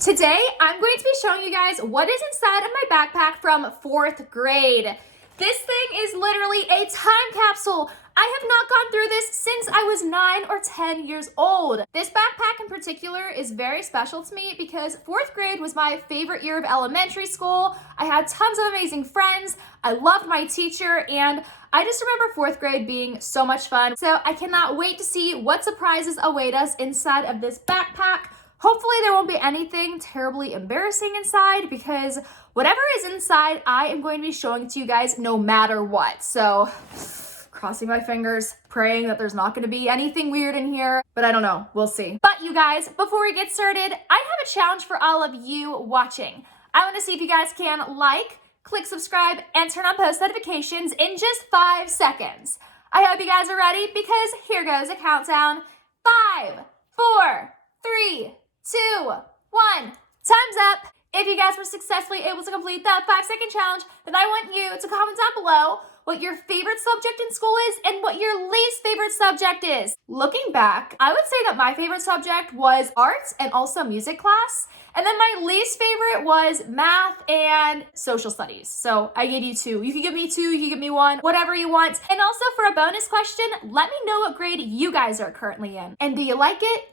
Today, I'm going to be showing you guys what is inside of my backpack from 4th grade. This thing is literally a time capsule. I have not gone through this since I was 9 or 10 years old. This backpack in particular is very special to me because 4th grade was my favorite year of elementary school. I had tons of amazing friends. I loved my teacher, and I just remember 4th grade being so much fun. So I cannot wait to see what surprises await us inside of this backpack. Hopefully there won't be anything terribly embarrassing inside, because whatever is inside, I am going to be showing to you guys no matter what. So crossing my fingers, praying that there's not going to be anything weird in here, but I don't know, we'll see. But you guys, before we get started, I have a challenge for all of you watching. I want to see if you guys can like, click subscribe, and turn on post notifications in just 5 seconds. I hope you guys are ready, because here goes a countdown. 5, 4, 3, 2, 1. Time's up. If you guys were successfully able to complete that 5-second challenge, then I want you to comment down below what your favorite subject in school is and what your least favorite subject is. Looking back, I would say that my favorite subject was arts and also music class. And then my least favorite was math and social studies. So I gave you 2. You can give me 2, you can give me 1, whatever you want. And also for a bonus question, let me know what grade you guys are currently in. And do you like it?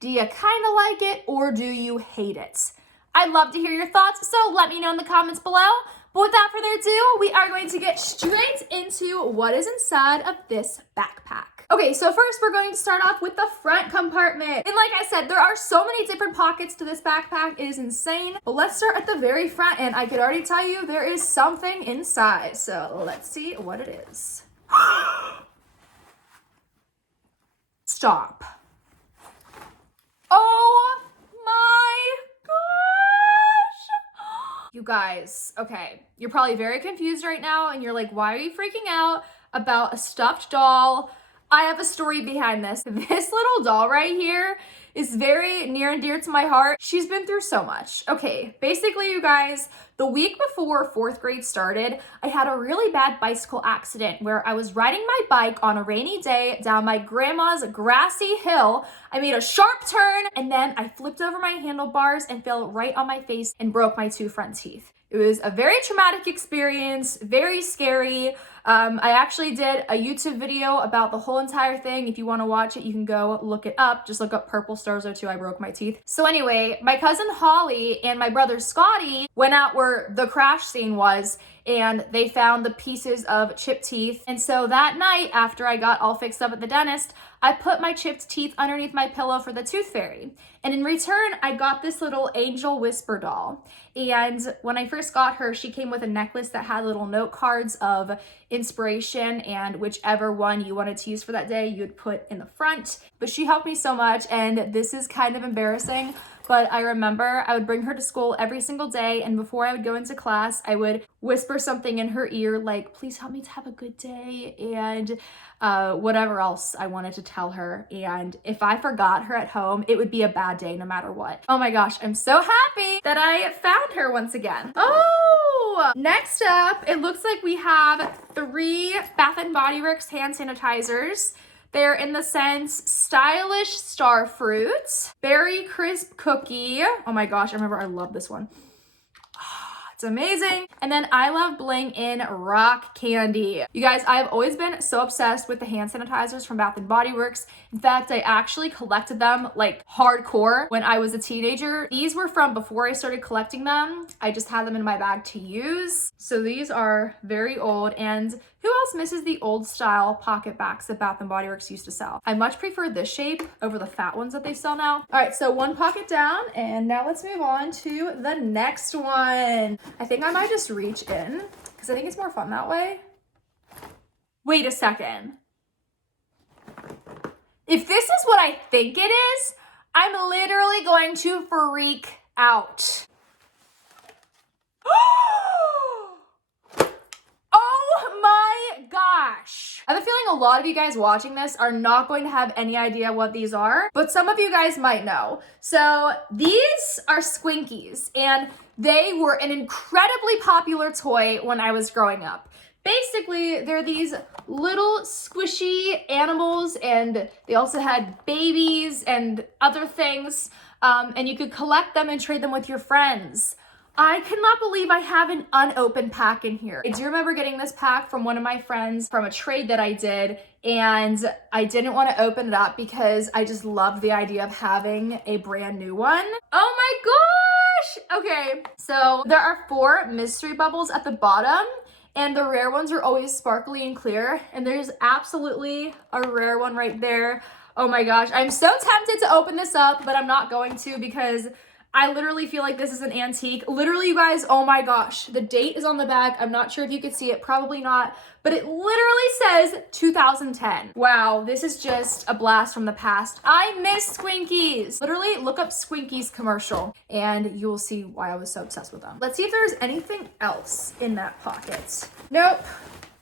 Do you kind of like it, or do you hate it? I'd love to hear your thoughts, so let me know in the comments below. But without further ado, we are going to get straight into what is inside of this backpack. Okay, so first we're going to start off with the front compartment. And like I said, there are so many different pockets to this backpack. It is insane. But let's start at the very front, and I could already tell you there is something inside. So let's see what it is. Stop. Oh my gosh! You guys, okay, you're probably very confused right now, and you're like, why are you freaking out about a stuffed doll? I have a story behind this. This little doll right here is very near and dear to my heart. She's been through so much. Okay, basically, you guys, the week before 4th grade started, I had a really bad bicycle accident where I was riding my bike on a rainy day down my grandma's grassy hill. I made a sharp turn, and then I flipped over my handlebars and fell right on my face and broke my 2 front teeth. It was a very traumatic experience, very scary. I actually did a YouTube video about the whole entire thing. If you want to watch it, you can go look it up. Just look up Purple Stars or 2, I broke my teeth. So anyway, my cousin Holly and my brother Scotty went out where the crash scene was, and they found the pieces of chipped teeth. And so that night, after I got all fixed up at the dentist, I put my chipped teeth underneath my pillow for the tooth fairy. And in return, I got this little angel whisper doll. And when I first got her, she came with a necklace that had little note cards of inspiration, and whichever one you wanted to use for that day, you'd put in the front. But she helped me so much, and this is kind of embarrassing, but I remember I would bring her to school every single day, and before I would go into class, I would whisper something in her ear like, please help me to have a good day, and whatever else I wanted to tell her. And if I forgot her at home, it would be a bad day no matter what. Oh my gosh, I'm so happy that I found her once again. Oh, next up, it looks like we have 3 Bath & Body Works hand sanitizers. They're in the scents Stylish Starfruit, Berry Crisp Cookie. Oh my gosh, I remember I love this one. It's amazing. And then I Love Bling in Rock Candy. You guys, I've always been so obsessed with the hand sanitizers from Bath & Body Works. In fact, I actually collected them like hardcore when I was a teenager. These were from before I started collecting them. I just had them in my bag to use. So these are very old, and who else misses the old style pocket backs that Bath & Body Works used to sell? I much prefer this shape over the fat ones that they sell now. All right, so 1 pocket down, and now let's move on to the next one. I think I might just reach in because I think it's more fun that way. Wait a second. If this is what I think it is, I'm literally going to freak out. Oh my gosh. I have a feeling a lot of you guys watching this are not going to have any idea what these are, but some of you guys might know. So these are Squinkies, and they were an incredibly popular toy when I was growing up. Basically, they're these little squishy animals, and they also had babies and other things. and you could collect them and trade them with your friends. I cannot believe I have an unopened pack in here. I do remember getting this pack from one of my friends from a trade that I did, and I didn't want to open it up because I just loved the idea of having a brand new one. Oh my gosh! Okay, so there are 4 mystery bubbles at the bottom, and the rare ones are always sparkly and clear, and there's absolutely a rare one right there. Oh my gosh, I'm so tempted to open this up, but I'm not going to because I literally feel like this is an antique. Literally, you guys, oh my gosh. The date is on the back. I'm not sure if you could see it, probably not, but it literally says 2010. Wow, this is just a blast from the past. I miss Squinkies. Literally, look up Squinkies commercial and you will see why I was so obsessed with them. Let's see if there's anything else in that pocket. Nope.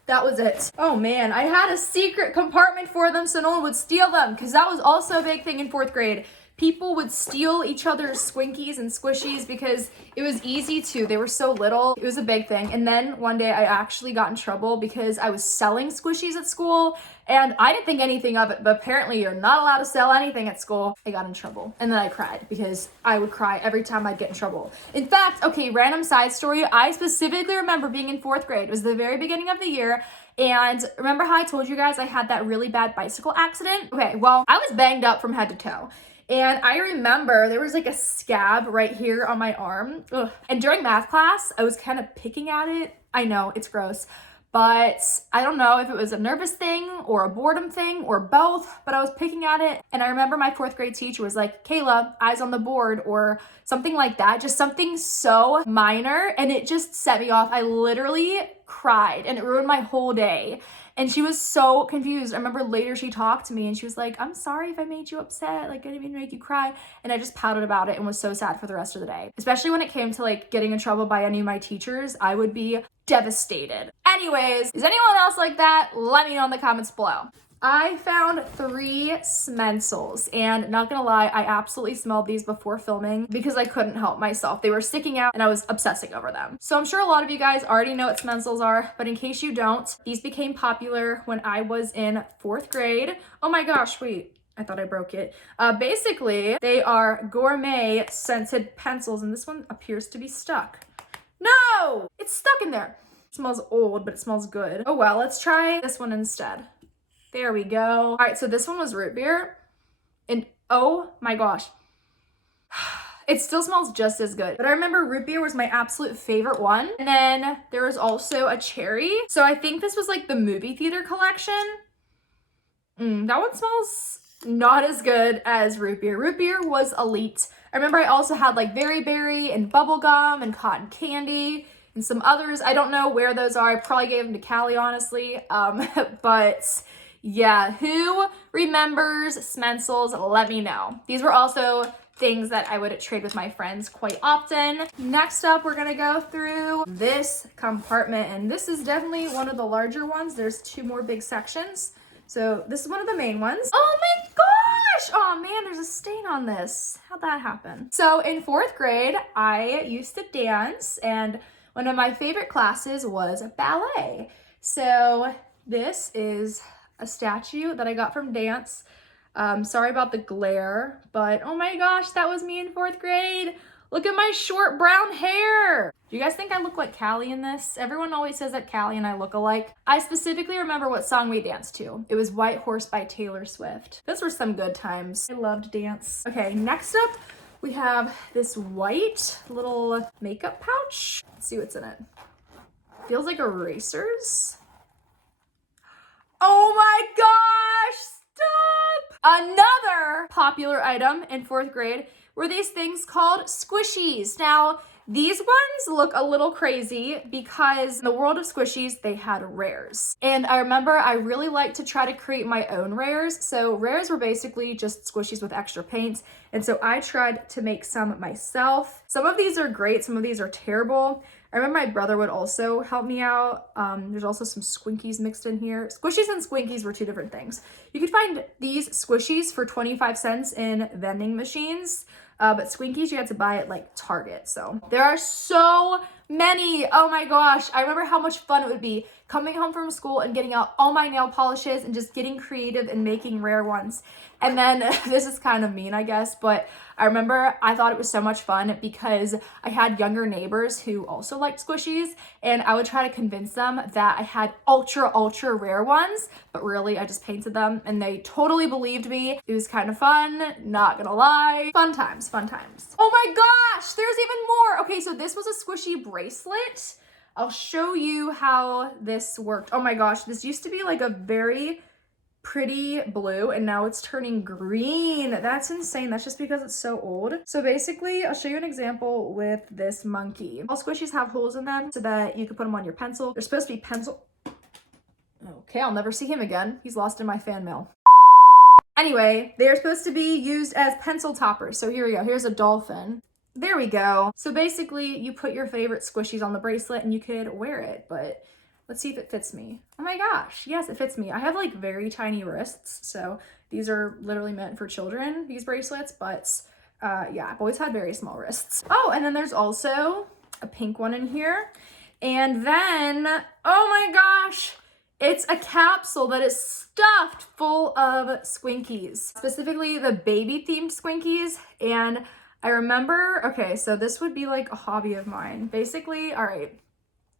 That was it. Oh man, I had a secret compartment for them so no one would steal them because that was also a big thing in 4th grade. People would steal each other's Squinkies and squishies because it was easy to. They were so little. It was a big thing. And then one day I actually got in trouble because I was selling squishies at school and I didn't think anything of it, but apparently you're not allowed to sell anything at school. I got in trouble and then I cried because I would cry every time I'd get in trouble. In fact, okay, random side story, I specifically remember being in 4th grade. It was the very beginning of the year. And remember how I told you guys I had that really bad bicycle accident? Okay, well, I was banged up from head to toe. And I remember there was like a scab right here on my arm. Ugh. And during math class, I was kind of picking at it. I know, it's gross. But I don't know if it was a nervous thing or a boredom thing or both, but I was picking at it. And I remember my 4th grade teacher was like, Kayla, eyes on the board or something like that. Just something so minor. And it just set me off. I literally cried and it ruined my whole day. And she was so confused. I remember later she talked to me and she was like, I'm sorry if I made you upset. Like I didn't mean to make you cry. And I just pouted about it and was so sad for the rest of the day. Especially when it came to like getting in trouble by any of my teachers, I would be devastated. Anyways, is anyone else like that? Let me know in the comments below. I found 3 Smensels and not gonna lie, I absolutely smelled these before filming because I couldn't help myself. They were sticking out and I was obsessing over them. So I'm sure a lot of you guys already know what Smensels are, but in case you don't, these became popular when I was in 4th grade. Oh my gosh, wait. I thought I broke it. Basically, they are gourmet scented pencils and this one appears to be stuck. No! It's stuck in there. It smells old, but it smells good. Oh well, let's try this one instead. There we go. All right, so this one was root beer. And oh my gosh. It still smells just as good. But I remember root beer was my absolute favorite one. And then there was also a cherry. So I think this was like the movie theater collection. That one smells not as good as root beer. Root beer was elite. I remember I also had like Very Berry and bubblegum and cotton candy and some others. I don't know where those are. I probably gave them to Callie, honestly. But yeah, who remembers Smensels? Let me know. These were also things that I would trade with my friends quite often. Next up, we're gonna go through this compartment, and this is definitely one of the larger ones. There's 2 more big sections. So this is one of the main ones. Oh my gosh! Oh man, there's a stain on this. How'd that happen? So in 4th grade, I used to dance, and one of my favorite classes was ballet. So this is a statue that I got from dance. Sorry about the glare, but oh my gosh, that was me in 4th grade. Look at my short brown hair. Do you guys think I look like Callie in this? Everyone always says that Callie and I look alike. I specifically remember what song we danced to. It was White Horse by Taylor Swift. Those were some good times. I loved dance. Okay, next up, we have this white little makeup pouch. Let's see what's in it. Feels like erasers. Oh my gosh, stop! Another popular item in 4th grade were these things called squishies. Now, these ones look a little crazy because in the world of squishies, they had rares. And I remember I really liked to try to create my own rares. So rares were basically just squishies with extra paint. And so I tried to make some myself. Some of these are great, some of these are terrible. I remember my brother would also help me out. There's also some Squinkies mixed in here. Squishies and Squinkies were 2 different things. You could find these squishies for 25 cents in vending machines, but Squinkies you had to buy at like Target. So there are so Many. Oh my gosh. I remember how much fun it would be coming home from school and getting out all my nail polishes and just getting creative and making rare ones. And then this is kind of mean, I guess, but I remember I thought it was so much fun because I had younger neighbors who also liked squishies, and I would try to convince them that I had ultra rare ones, but really I just painted them and they totally believed me. It was kind of fun, not gonna lie. Fun times, fun times. Oh my gosh, there's even more. Okay, so this was a squishy bracelet. I'll show you how this worked. Oh my gosh, this used to be like a very pretty blue and now it's turning green. That's insane. That's just because it's so old. So basically, I'll show you an example with this monkey. All squishies have holes in them so that you can put them on your pencil. They're supposed to be pencil. Okay, I'll never see him again. He's lost in my fan mail. Anyway, they're supposed to be used as pencil toppers. So here we go. Here's a dolphin. There we go. So basically, you put your favorite squishies on the bracelet and you could wear it, but let's see if it fits me. Oh my gosh, yes, it fits me. I have like very tiny wrists, so these are literally meant for children, these bracelets, but yeah, I've always had very small wrists. Oh, and then there's also a pink one in here. And then, oh my gosh, it's a capsule that is stuffed full of Squinkies, specifically the baby themed Squinkies. And I remember, okay, so this would be like a hobby of mine. Basically, all right,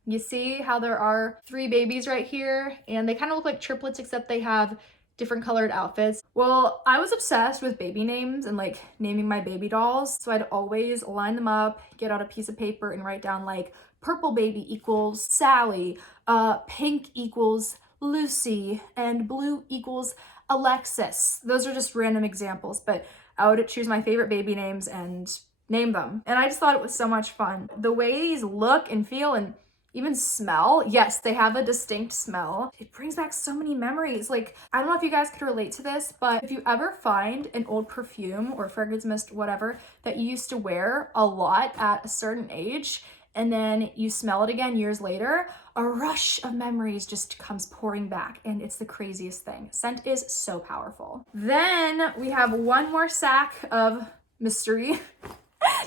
you see how there are 3 babies right here, and they kind of look like triplets except they have different colored outfits. Well, I was obsessed with baby names and like naming my baby dolls, so I'd always line them up, get out a piece of paper and write down like purple baby equals Sally, pink equals Lucy, and blue equals Alexis. Those are just random examples, but I would choose my favorite baby names and name them. And I just thought it was so much fun. The way these look and feel and even smell, yes, they have a distinct smell. It brings back so many memories. Like, I don't know if you guys could relate to this, but if you ever find an old perfume or fragrance mist, whatever, that you used to wear a lot at a certain age, and then you smell it again years later, a rush of memories just comes pouring back, and it's the craziest thing. Scent is so powerful. Then we have one more sack of mystery.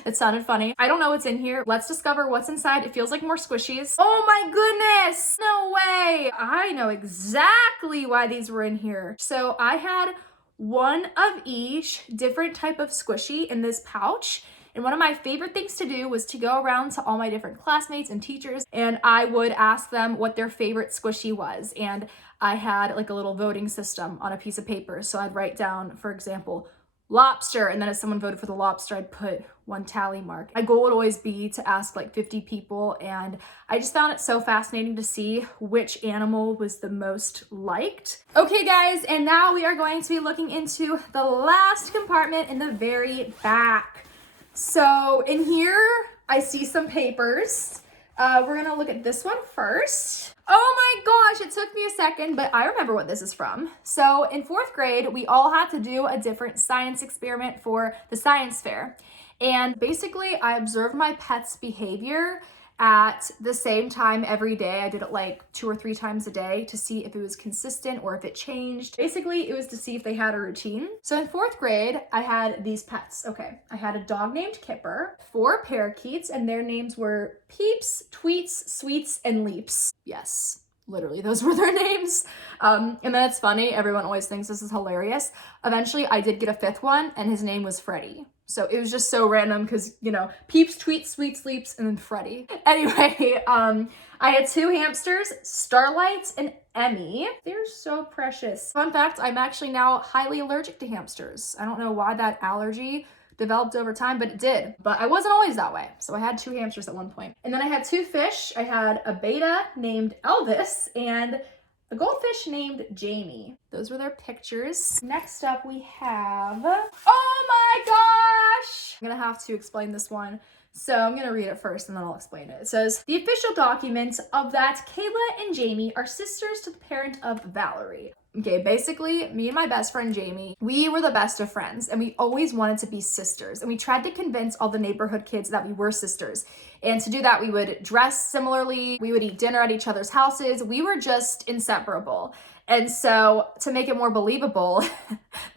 It sounded funny. I don't know what's in here. Let's discover what's inside. It feels like more squishies. Oh my goodness, no way. I know exactly why these were in here. So I had one of each different type of squishy in this pouch. And one of my favorite things to do was to go around to all my different classmates and teachers, and I would ask them what their favorite squishy was. And I had like a little voting system on a piece of paper. So I'd write down, for example, lobster, and then if someone voted for the lobster, I'd put 1 tally mark. My goal would always be to ask like 50 people, and I just found it so fascinating to see which animal was the most liked. Okay guys, and now we are going to be looking into the last compartment in the very back. So in here, I see some papers. We're gonna look at this one first. Oh my gosh, it took me a second, but I remember what this is from. So in 4th grade, we all had to do a different science experiment for the science fair. And basically, I observed my pet's behavior at the same time every day. I did it like 2 or 3 times a day to see if it was consistent or if it changed. Basically, it was to see if they had a routine. So in 4th grade, I had these pets. Okay, I had a dog named Kipper, 4 parakeets, and their names were Peeps, Tweets, Sweets, and Leaps. Yes, literally, those were their names. And then it's funny, everyone always thinks this is hilarious. Eventually, I did get a 5th one, and his name was Freddie. So it was just so random because, you know, Peeps, Tweets, Sweets, Leaps, and then Freddie. Anyway, I had 2 hamsters, Starlight and Emmy. They're so precious. Fun fact, I'm actually now highly allergic to hamsters. I don't know why that allergy developed over time, but it did. But I wasn't always that way. So I had 2 hamsters at one point. And then I had 2 fish. I had a betta named Elvis and a goldfish named Jamie. Those were their pictures. Next up we have, oh my gosh! I'm gonna have to explain this one. So I'm gonna read it first and then I'll explain it. It says, the official document of that Kayla and Jamie are sisters to the parent of Valerie. Okay, basically, me and my best friend Jamie, we were the best of friends and we always wanted to be sisters. And we tried to convince all the neighborhood kids that we were sisters. And to do that, we would dress similarly. We would eat dinner at each other's houses. We were just inseparable. And so to make it more believable,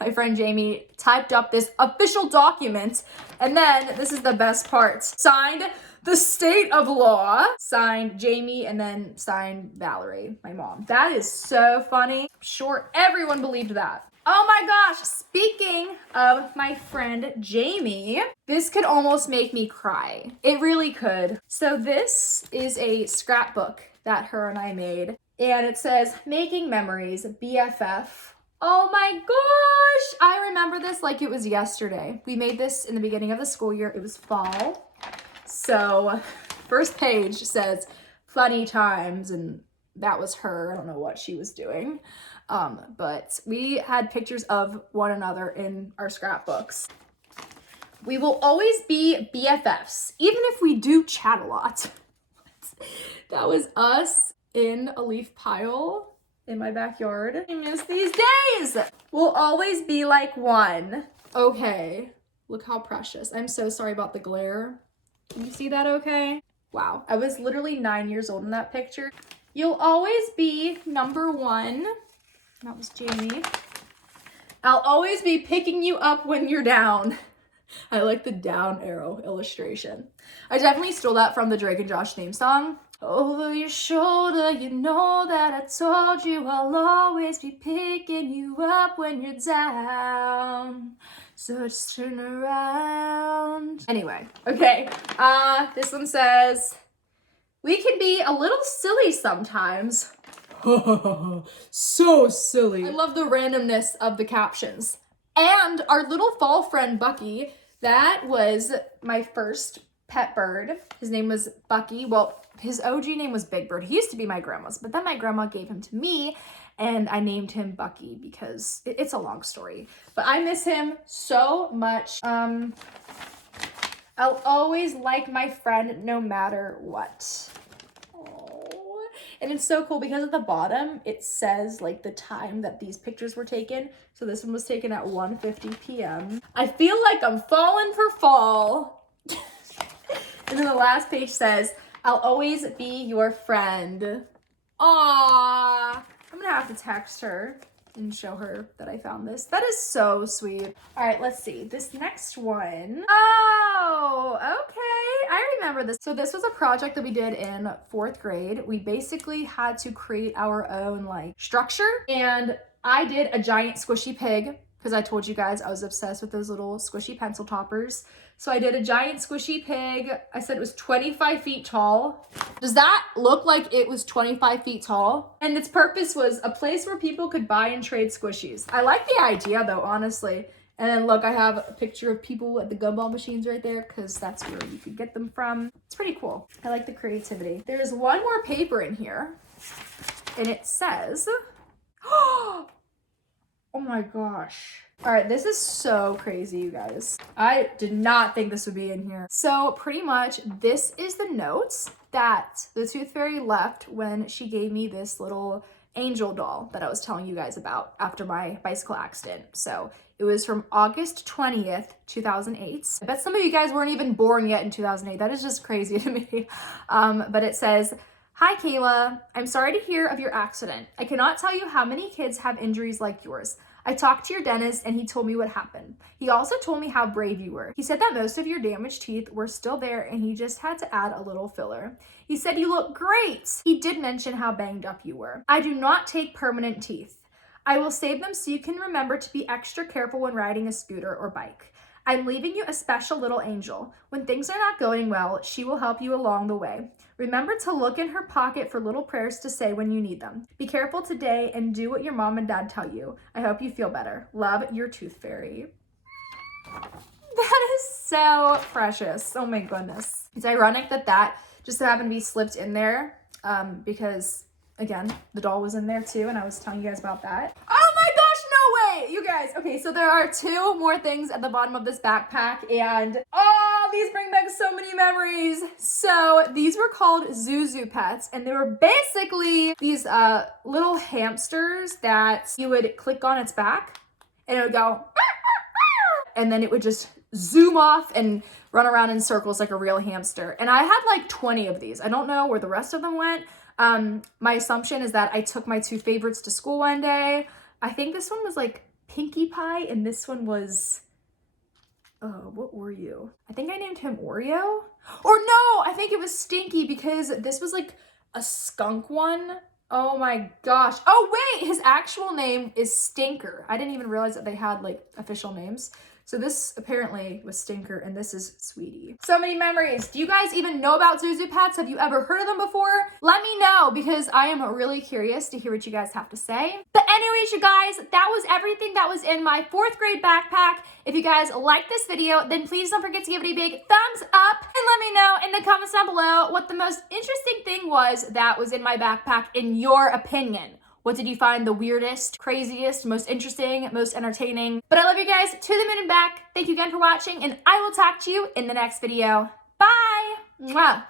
my friend Jamie typed up this official document. And then this is the best part. Signed, The state of law. Signed Jamie and then signed Valerie, my mom. That is so funny. I'm sure everyone believed that. Oh my gosh, speaking of my friend Jamie, this could almost make me cry. It really could. So this is a scrapbook that her and I made, and it says, "Making Memories, BFF." Oh my gosh, I remember this like it was yesterday. We made this in the beginning of the school year. It was fall. So first page says funny times, and that was her. I don't know what she was doing. But we had pictures of one another in our scrapbooks. We will always be BFFs, even if we do chat a lot. That was us in a leaf pile in my backyard. I miss these days. We'll always be like one. Okay, look how precious. I'm so sorry about the glare. Can you see that okay? Wow, I was literally 9 years old in that picture. You'll always be number one. That was Jamie. I'll always be picking you up when you're down. I like the down arrow illustration. I definitely stole that from the Drake and Josh theme song. Over your shoulder, you know that I told you I'll always be picking you up when you're down. So just turn around. Anyway, okay. This one says, "We can be a little silly sometimes." So silly. I love the randomness of the captions. And our little fall friend, Bucky, that was my first pet bird. His name was Bucky. Well, his OG name was Big Bird. He used to be my grandma's, but then my grandma gave him to me, and I named him Bucky because it's a long story. But I miss him so much. I'll always like my friend no matter what. And it's so cool because at the bottom, it says like the time that these pictures were taken. So this one was taken at 1:50 p.m. I feel like I'm falling for fall. And then the last page says, "I'll always be your friend." Aww. I'm gonna have to text her and show her that I found this. That is so sweet. All right, let's see. This next one. Oh, okay. I remember this. So this was a project that we did in 4th grade. We basically had to create our own like structure, and I did a giant squishy pig because I told you guys I was obsessed with those little squishy pencil toppers. So I did a giant squishy pig. I said it was 25 feet tall. Does that look like it was 25 feet tall? And its purpose was a place where people could buy and trade squishies. I like the idea though, honestly. And then look, I have a picture of people at the gumball machines right there because that's where you could get them from. It's pretty cool. I like the creativity. There's one more paper in here, and it says, oh my gosh. All right, this is so crazy, you guys. I did not think this would be in here. So pretty much this is the notes that the Tooth Fairy left when she gave me this little angel doll that I was telling you guys about after my bicycle accident. So it was from August 20th, 2008. I bet some of you guys weren't even born yet in 2008. That is just crazy to me. But it says, "Hi, Kayla. I'm sorry to hear of your accident. I cannot tell you how many kids have injuries like yours. I talked to your dentist and he told me what happened. He also told me how brave you were. He said that most of your damaged teeth were still there and he just had to add a little filler. He said you look great. He did mention how banged up you were. I do not take permanent teeth. I will save them so you can remember to be extra careful when riding a scooter or bike. I'm leaving you a special little angel. When things are not going well, she will help you along the way. Remember to look in her pocket for little prayers to say when you need them. Be careful today and do what your mom and dad tell you. I hope you feel better. Love, your Tooth Fairy." That is so precious. Oh my goodness. It's ironic that that just happened to be slipped in there because, again, the doll was in there too, and I was telling you guys about that. Oh my gosh, no way! You guys, okay, so there are 2 more things at the bottom of this backpack, and oh, these bring back so many memories. So these were called Zuzu pets, and they were basically these little hamsters that you would click on its back, and it would go, and then it would just zoom off and run around in circles like a real hamster. And I had like 20 of these. I don't know where the rest of them went. My assumption is that I took my 2 favorites to school one day. I think this one was like Pinkie Pie and this one was What were you? I think I named him Oreo. Or no, I think it was Stinky because this was like a skunk one. Oh my gosh. Oh wait, his actual name is Stinker. I didn't even realize that they had like official names. So this apparently was Stinker and this is Sweetie. So many memories. Do you guys even know about Zuzu pets? Have you ever heard of them before? Let me know because I am really curious to hear what you guys have to say. But anyways, you guys, that was everything that was in my 4th grade backpack. If you guys like this video, then please don't forget to give it a big thumbs up and let me know in the comments down below what the most interesting thing was that was in my backpack in your opinion. What did you find the weirdest, craziest, most interesting, most entertaining? But I love you guys to the moon and back. Thank you again for watching, and I will talk to you in the next video. Bye! Mwah.